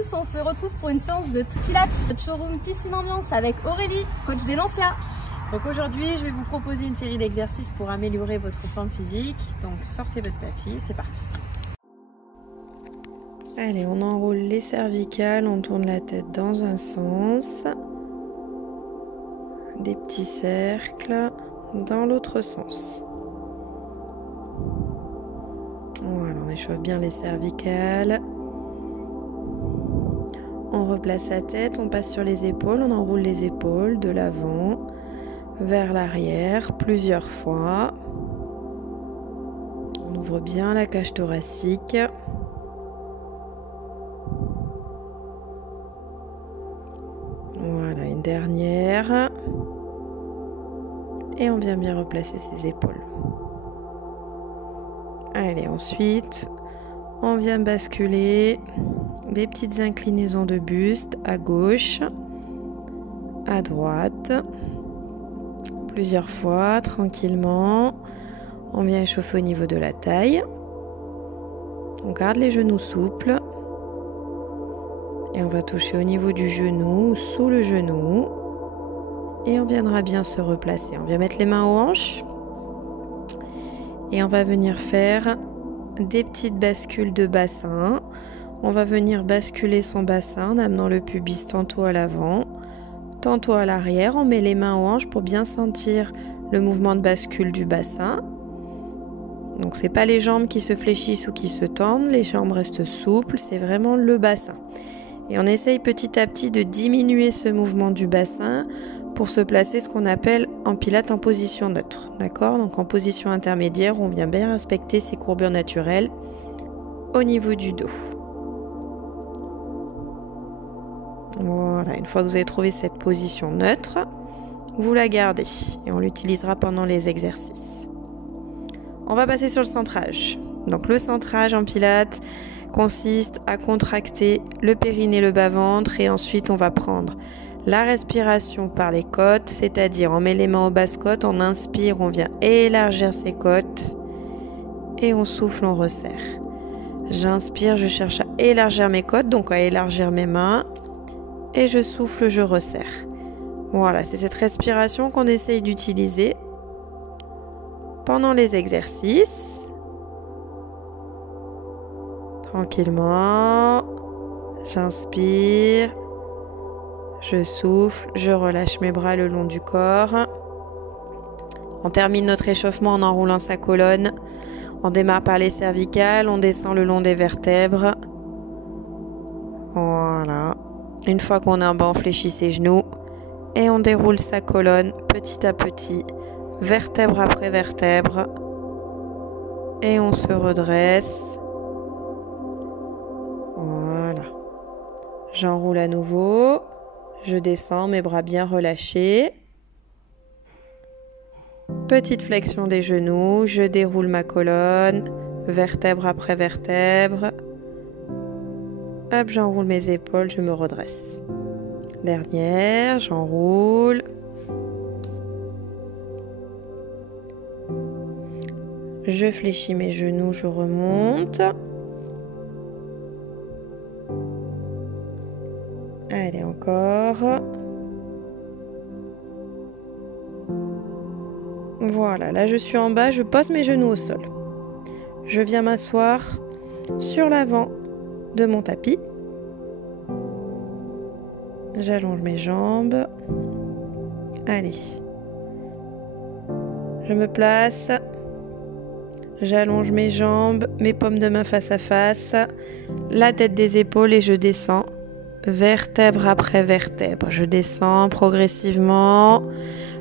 tous, on se retrouve pour une séance de Pilates, notre showroom piscine ambiance avec Aurélie, coach d'Elancia. Donc aujourd'hui, je vais vous proposer une série d'exercices pour améliorer votre forme physique. Donc sortez votre tapis, c'est parti. Allez, on enroule les cervicales, on tourne la tête dans un sens. Des petits cercles dans l'autre sens. Voilà, on échauffe bien les cervicales. On replace la tête, on passe sur les épaules, on enroule les épaules de l'avant vers l'arrière plusieurs fois. On ouvre bien la cage thoracique. Voilà, une dernière. Et on vient bien replacer ses épaules. Allez, ensuite, on vient basculer des petites inclinaisons de buste à gauche, à droite, plusieurs fois, tranquillement. On vient échauffer au niveau de la taille. On garde les genoux souples. Et on va toucher au niveau du genou, sous le genou. Et on viendra bien se replacer. On vient mettre les mains aux hanches. Et on va venir faire des petites bascules de bassin. On va venir basculer son bassin en amenant le pubis tantôt à l'avant, tantôt à l'arrière. On met les mains aux hanches pour bien sentir le mouvement de bascule du bassin. Donc c'est pas les jambes qui se fléchissent ou qui se tendent, les jambes restent souples, c'est vraiment le bassin. Et on essaye petit à petit de diminuer ce mouvement du bassin pour se placer ce qu'on appelle en pilates en position neutre. D'accord ? Donc en position intermédiaire, on vient bien respecter ses courbures naturelles au niveau du dos. Voilà, une fois que vous avez trouvé cette position neutre, vous la gardez et on l'utilisera pendant les exercices. On va passer sur le centrage. Donc le centrage en pilates consiste à contracter le périnée, le bas-ventre et ensuite on va prendre la respiration par les côtes, c'est-à-dire on met les mains aux basses côtes, on inspire, on vient élargir ses côtes et on souffle, on resserre. J'inspire, je cherche à élargir mes côtes, donc à élargir mes mains et je souffle, je resserre. Voilà, c'est cette respiration qu'on essaye d'utiliser pendant les exercices. Tranquillement, j'inspire, je souffle, je relâche mes bras le long du corps. On termine notre échauffement en enroulant sa colonne. On démarre par les cervicales, on descend le long des vertèbres. Voilà. Une fois qu'on est en bas, on fléchit ses genoux et on déroule sa colonne petit à petit, vertèbre après vertèbre. Et on se redresse. Voilà. J'enroule à nouveau. Je descends, mes bras bien relâchés. Petite flexion des genoux. Je déroule ma colonne, vertèbre après vertèbre. Hop, j'enroule mes épaules, je me redresse. Dernière, j'enroule. Je fléchis mes genoux, je remonte. Allez, encore. Voilà, là je suis en bas, je pose mes genoux au sol. Je viens m'asseoir sur l'avant de mon tapis. J'allonge mes jambes. Allez. Je me place. J'allonge mes jambes, mes paumes de main face à face, la tête des épaules et je descends. Vertèbre après vertèbre. Je descends progressivement.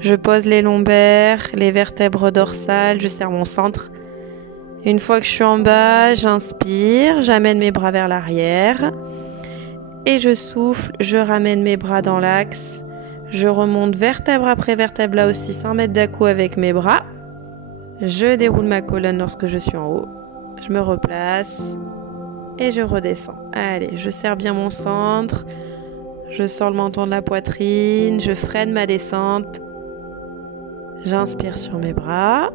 Je pose les lombaires, les vertèbres dorsales. Je serre mon centre. Une fois que je suis en bas, j'inspire. J'amène mes bras vers l'arrière. Et je souffle. Je ramène mes bras dans l'axe. Je remonte vertèbre après vertèbre là aussi sans mettre d'à-coups avec mes bras. Je déroule ma colonne lorsque je suis en haut. Je me replace. Et je redescends. Allez, je serre bien mon centre. Je sors le menton de la poitrine. Je freine ma descente. J'inspire sur mes bras.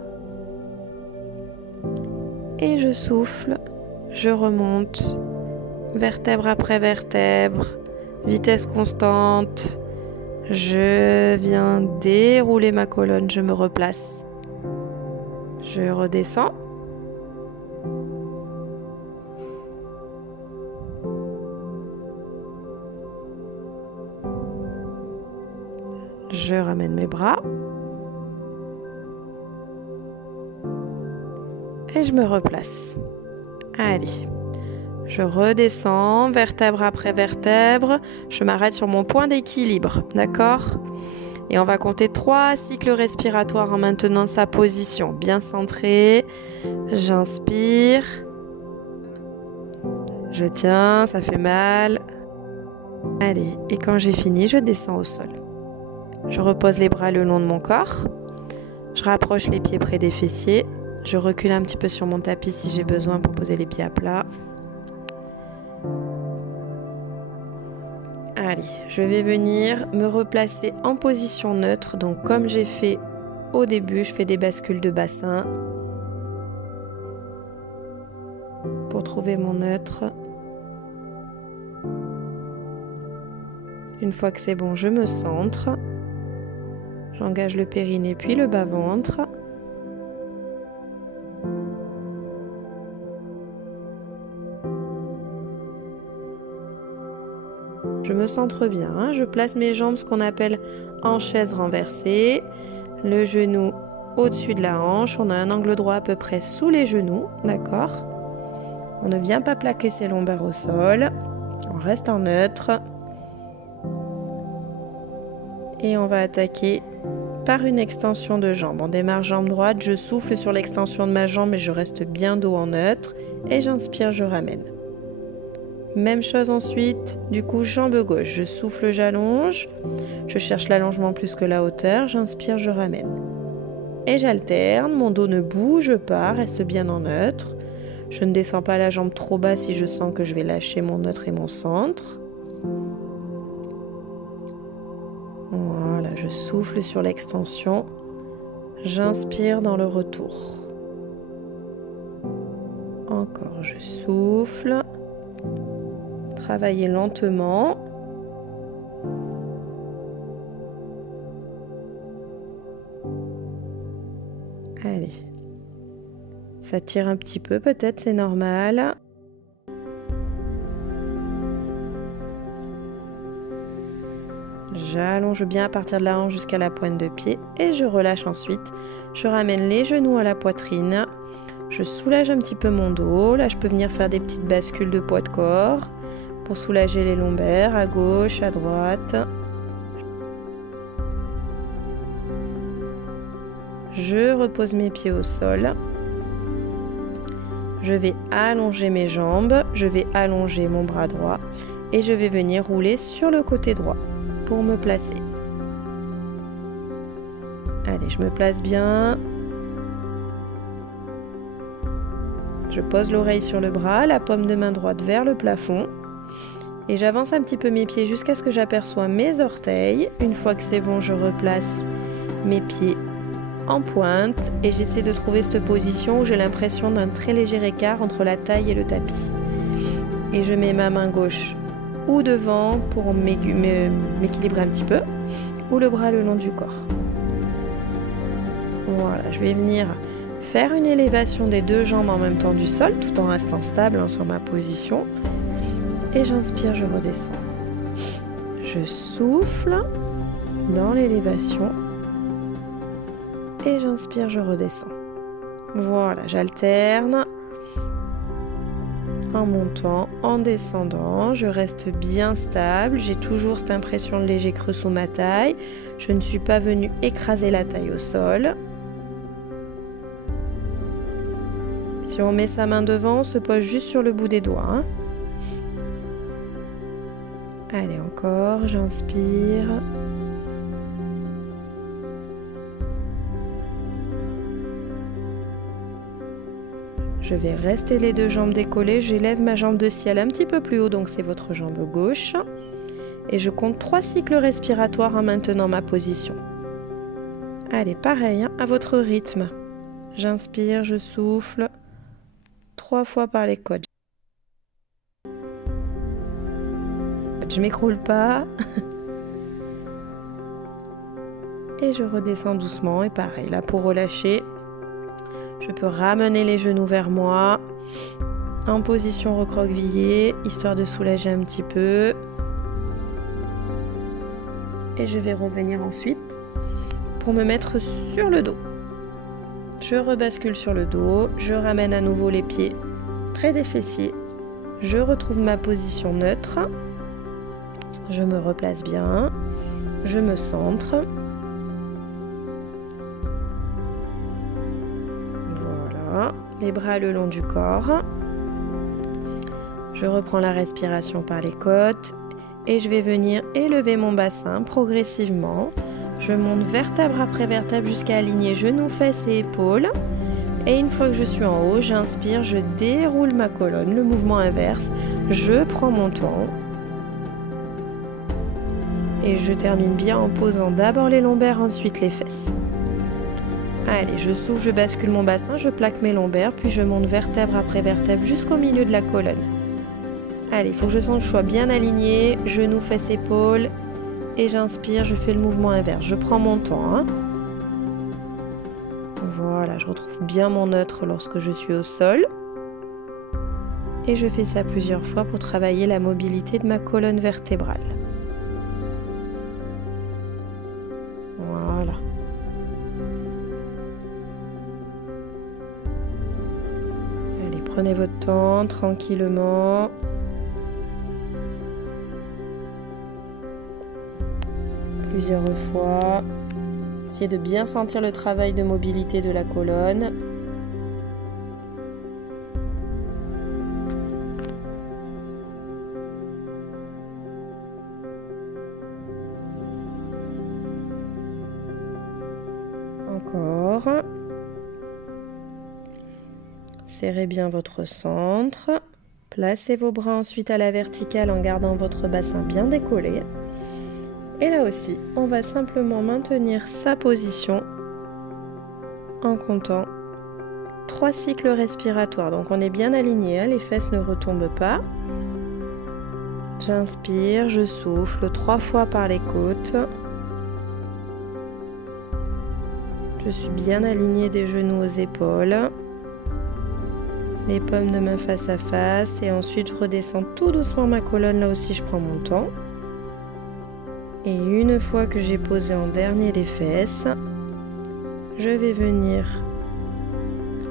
Et je souffle. Je remonte vertèbre après vertèbre, vitesse constante. Je viens dérouler ma colonne, je me replace. Je redescends. Je ramène mes bras. Et je me replace. Allez. Je redescends, vertèbre après vertèbre. Je m'arrête sur mon point d'équilibre, d'accord ? Et on va compter 3 cycles respiratoires en maintenant sa position. Bien centré. J'inspire. Je tiens, ça fait mal. Allez, et quand j'ai fini, je descends au sol. Je repose les bras le long de mon corps. Je rapproche les pieds près des fessiers. Je recule un petit peu sur mon tapis si j'ai besoin pour poser les pieds à plat. Allez, je vais venir me replacer en position neutre. Donc comme j'ai fait au début, je fais des bascules de bassin pour trouver mon neutre. Une fois que c'est bon, je me centre. J'engage le périnée puis le bas-ventre. Je me centre bien, je place mes jambes, ce qu'on appelle en chaise renversée, le genou au-dessus de la hanche, on a un angle droit à peu près sous les genoux, d'accord ? On ne vient pas plaquer ses lombaires au sol, on reste en neutre. Et on va attaquer par une extension de jambe. On démarre jambe droite, je souffle sur l'extension de ma jambe et je reste bien dos en neutre. Et j'inspire, je ramène. Même chose ensuite, du coup jambe gauche, je souffle, j'allonge, je cherche l'allongement plus que la hauteur, j'inspire, je ramène. Et j'alterne, mon dos ne bouge pas, reste bien en neutre. Je ne descends pas la jambe trop bas si je sens que je vais lâcher mon neutre et mon centre. Voilà, je souffle sur l'extension, j'inspire dans le retour. Encore, je souffle. Travailler lentement. Allez. Ça tire un petit peu, peut-être, c'est normal. J'allonge bien à partir de la hanche jusqu'à la pointe de pied et je relâche ensuite. Je ramène les genoux à la poitrine. Je soulage un petit peu mon dos. Là, je peux venir faire des petites bascules de poids de corps pour soulager les lombaires à gauche, à droite. Je repose mes pieds au sol. Je vais allonger mes jambes, je vais allonger mon bras droit et je vais venir rouler sur le côté droit pour me placer. Allez, je me place bien. Je pose l'oreille sur le bras, la paume de main droite vers le plafond. Et j'avance un petit peu mes pieds jusqu'à ce que j'aperçois mes orteils. Une fois que c'est bon, je replace mes pieds en pointe et j'essaie de trouver cette position où j'ai l'impression d'un très léger écart entre la taille et le tapis. Et je mets ma main gauche ou devant pour m'équilibrer un petit peu, ou le bras le long du corps. Voilà, je vais venir faire une élévation des deux jambes en même temps du sol, tout en restant stable sur ma position. Et j'inspire, je redescends. Je souffle dans l'élévation. Et j'inspire, je redescends. Voilà, j'alterne. En montant, en descendant, je reste bien stable. J'ai toujours cette impression de léger creux sous ma taille. Je ne suis pas venue écraser la taille au sol. Si on met sa main devant, on se pose juste sur le bout des doigts. Hein. Allez, encore, j'inspire. Je vais rester les deux jambes décollées. J'élève ma jambe de ciel un petit peu plus haut, donc c'est votre jambe gauche. Et je compte 3 cycles respiratoires en maintenant ma position. Allez, pareil, hein, à votre rythme. J'inspire, je souffle 3 fois par les côtes. je m'écroule pas. Et je redescends doucement et pareil, là pour relâcher, je peux ramener les genoux vers moi en position recroquevillée, histoire de soulager un petit peu. Et je vais revenir ensuite pour me mettre sur le dos. Je rebascule sur le dos, je ramène à nouveau les pieds près des fessiers. Je retrouve ma position neutre. Je me replace bien. Je me centre. Voilà, les bras le long du corps. Je reprends la respiration par les côtes et je vais venir élever mon bassin progressivement. Je monte vertèbre après vertèbre jusqu'à aligner genoux, fesses et épaules. Et une fois que je suis en haut, j'inspire, je déroule ma colonne, le mouvement inverse. Je prends mon temps. Et je termine bien en posant d'abord les lombaires, ensuite les fesses. Allez, je souffle, je bascule mon bassin, je plaque mes lombaires, puis je monte vertèbre après vertèbre jusqu'au milieu de la colonne. Allez, il faut que je sente que je sois bien aligné, genoux, fesses, épaules. Et j'inspire, je fais le mouvement inverse. Je prends mon temps. Hein. Voilà, je retrouve bien mon neutre lorsque je suis au sol. Et je fais ça plusieurs fois pour travailler la mobilité de ma colonne vertébrale. Voilà. Allez, prenez votre temps, tranquillement. Plusieurs fois. Essayez de bien sentir le travail de mobilité de la colonne. Encore. Serrez bien votre centre. Placez vos bras ensuite à la verticale en gardant votre bassin bien décollé. Et là aussi, on va simplement maintenir sa position en comptant 3 cycles respiratoires. Donc on est bien aligné, hein, les fesses ne retombent pas. J'inspire, je souffle 3 fois par les côtes. Je suis bien alignée des genoux aux épaules. Les paumes de main face à face. Et ensuite, je redescends tout doucement ma colonne. Là aussi, je prends mon temps. Et une fois que j'ai posé en dernier les fesses, je vais venir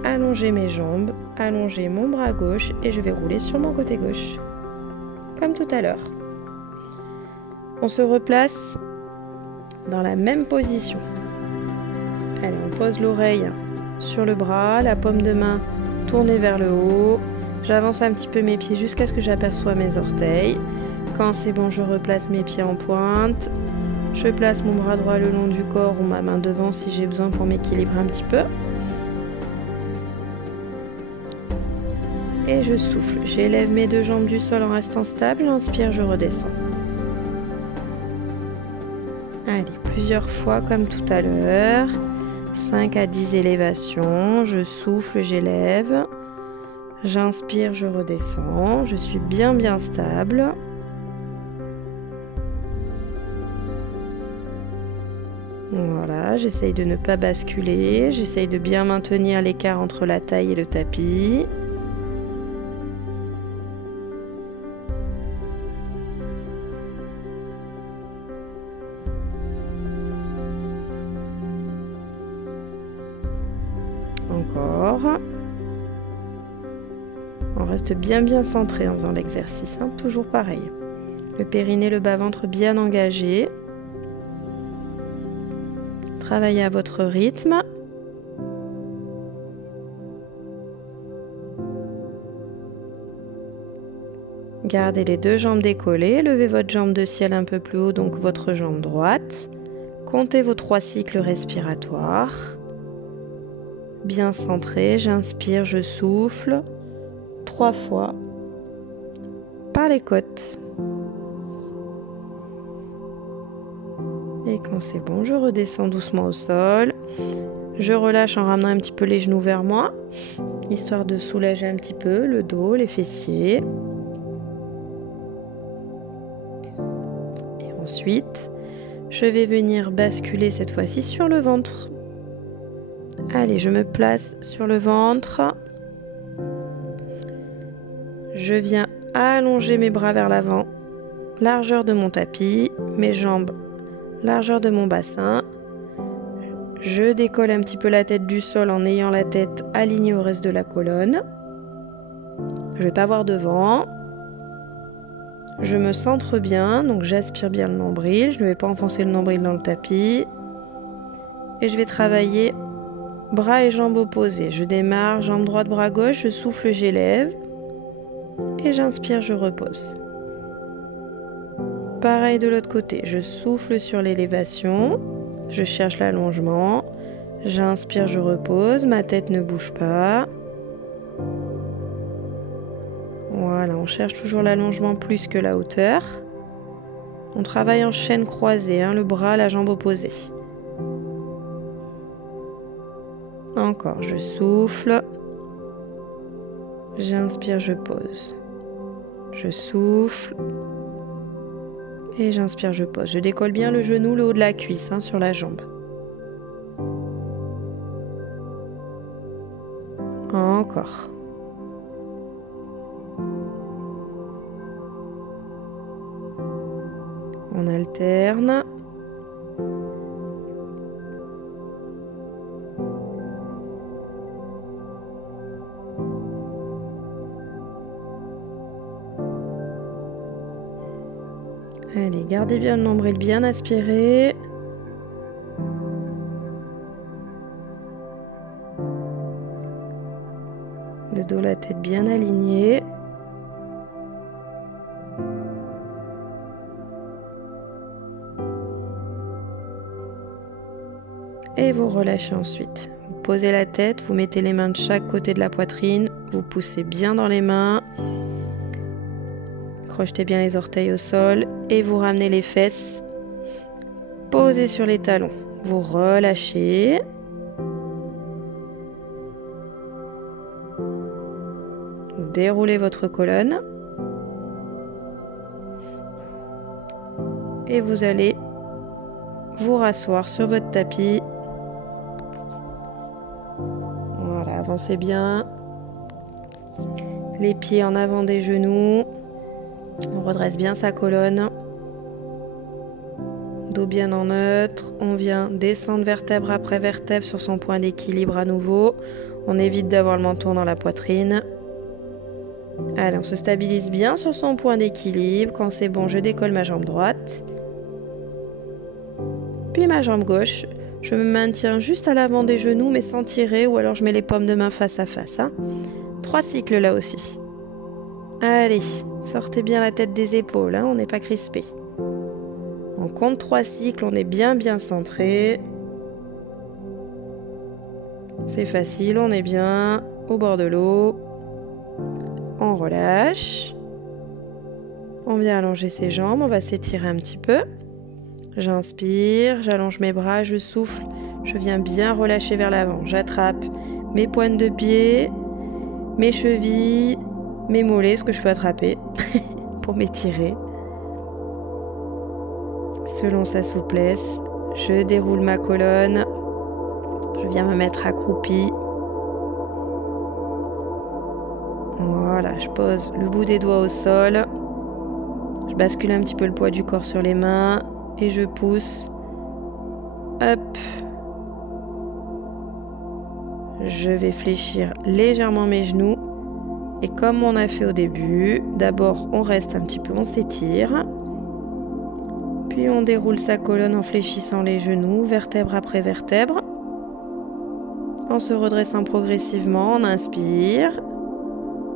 allonger mes jambes, allonger mon bras gauche et je vais rouler sur mon côté gauche. Comme tout à l'heure. On se replace dans la même position. Allez, on pose l'oreille sur le bras, la paume de main tournée vers le haut. J'avance un petit peu mes pieds jusqu'à ce que j'aperçois mes orteils. Quand c'est bon, je replace mes pieds en pointe. Je place mon bras droit le long du corps ou ma main devant si j'ai besoin pour m'équilibrer un petit peu. Et je souffle. J'élève mes 2 jambes du sol en restant stable. J'inspire, je redescends. Allez, plusieurs fois comme tout à l'heure. 5 à 10 élévations. Je souffle, j'élève. J'inspire, je redescends. Je suis bien stable. Voilà, j'essaye de ne pas basculer, j'essaye de bien maintenir l'écart entre la taille et le tapis. Encore. On reste bien centré en faisant l'exercice, hein, toujours pareil. Le périnée, le bas-ventre bien engagé. Travaillez à votre rythme. Gardez les 2 jambes décollées. Levez votre jambe de ciel un peu plus haut, donc votre jambe droite. Comptez vos 3 cycles respiratoires. Bien centré. J'inspire, je souffle. 3 fois par les côtes. Et quand c'est bon, je redescends doucement au sol. Je relâche en ramenant un petit peu les genoux vers moi, histoire de soulager un petit peu le dos, les fessiers. Ensuite, je vais venir basculer cette fois-ci sur le ventre. Allez, je me place sur le ventre. Je viens allonger mes bras vers l'avant, largeur de mon tapis, mes jambes, largeur de mon bassin. Je décolle un petit peu la tête du sol en ayant la tête alignée au reste de la colonne. Je ne vais pas voir devant. Je me centre bien, donc j'aspire bien le nombril. Je ne vais pas enfoncer le nombril dans le tapis. Et je vais travailler bras et jambes opposés. Je démarre, jambe droite, bras gauche, je souffle, j'élève. Et j'inspire, je repose. Pareil de l'autre côté, je souffle sur l'élévation, je cherche l'allongement, j'inspire, je repose, ma tête ne bouge pas. Voilà, on cherche toujours l'allongement plus que la hauteur. On travaille en chaîne croisée, hein, le bras, la jambe opposée. Encore, je souffle. J'inspire, je pose. Je souffle. Et j'inspire, je pose. Je décolle bien le genou, le haut de la cuisse, hein, sur la jambe. Encore. On alterne. Allez, gardez bien le nombril bien aspiré. Le dos, la tête bien alignée. Et vous relâchez ensuite. Vous posez la tête, vous mettez les mains de chaque côté de la poitrine, vous poussez bien dans les mains. Crochetez bien les orteils au sol et vous ramenez les fesses. Posez sur les talons. Vous relâchez. Vous déroulez votre colonne. Et vous allez vous rasseoir sur votre tapis. Voilà, avancez bien. Les pieds en avant des genoux. On redresse bien sa colonne. Dos bien en neutre. On vient descendre vertèbre après vertèbre sur son point d'équilibre à nouveau. On évite d'avoir le menton dans la poitrine. Allez, on se stabilise bien sur son point d'équilibre. Quand c'est bon, je décolle ma jambe droite. Puis ma jambe gauche. Je me maintiens juste à l'avant des genoux, mais sans tirer, ou alors je mets les paumes de main face à face. 3 cycles là aussi. Allez, sortez bien la tête des épaules, on n'est pas crispé. On compte 3 cycles, on est bien centré. C'est facile, on est bien au bord de l'eau. On relâche. On vient allonger ses jambes, on va s'étirer un petit peu. J'inspire, j'allonge mes bras, je souffle. Je viens bien relâcher vers l'avant. J'attrape mes pointes de pied, mes chevilles, mes mollets, ce que je peux attraper pour m'étirer. Selon sa souplesse, je déroule ma colonne. Je viens me mettre accroupie. Voilà, je pose le bout des doigts au sol. Je bascule un petit peu le poids du corps sur les mains et je pousse. Hop. Je vais fléchir légèrement mes genoux. Et comme on a fait au début, d'abord on reste un petit peu, on s'étire. Puis on déroule sa colonne en fléchissant les genoux, vertèbre après vertèbre. En se redressant progressivement, on inspire.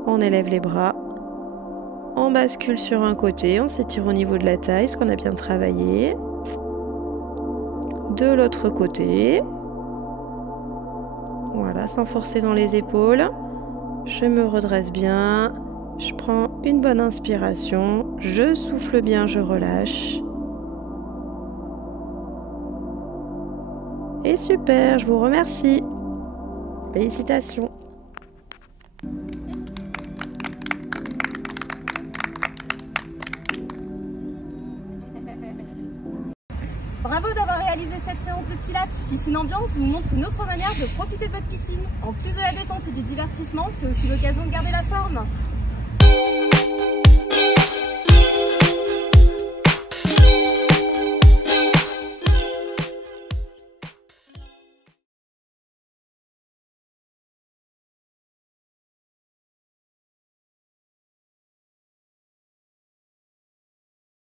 On élève les bras. On bascule sur un côté, on s'étire au niveau de la taille, ce qu'on a bien travaillé. De l'autre côté. Voilà, sans forcer dans les épaules. Je me redresse bien. Je prends une bonne inspiration. Je souffle bien, je relâche. Et super, je vous remercie. Félicitations. Bravo d'avoir réalisé cette séance de pilates. Piscine Ambiance vous montre une autre manière de profiter de votre piscine. En plus de la détente et du divertissement, c'est aussi l'occasion de garder la forme.